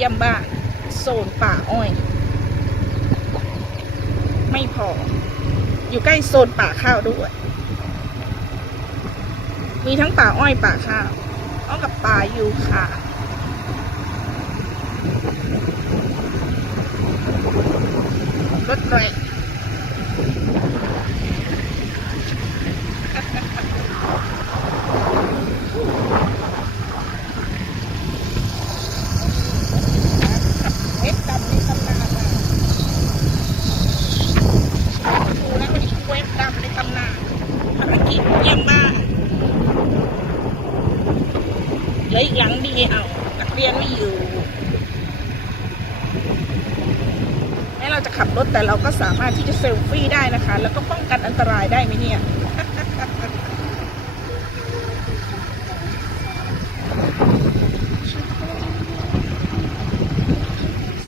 เยี่ยมบ้าน โซนป่าอ้อย ไม่พอ อยู่ใกล้โซนป่าข้าวด้วย มีทั้งป่าอ้อยป่าข้าวอ้อมกับป่ายูคารถแรง เว็บดำในตำนานมาดูนะวันนี้เว็บดำในตำนานภารกิจเยี่ยมมาก เหลืออีกหลังดีเอานักเรียนไม่อยู่แม้เราจะขับรถแต่เราก็สามารถที่จะเซลฟี่ได้นะคะ แล้วก็ป้องกันอันตรายได้ไหมเนี่ย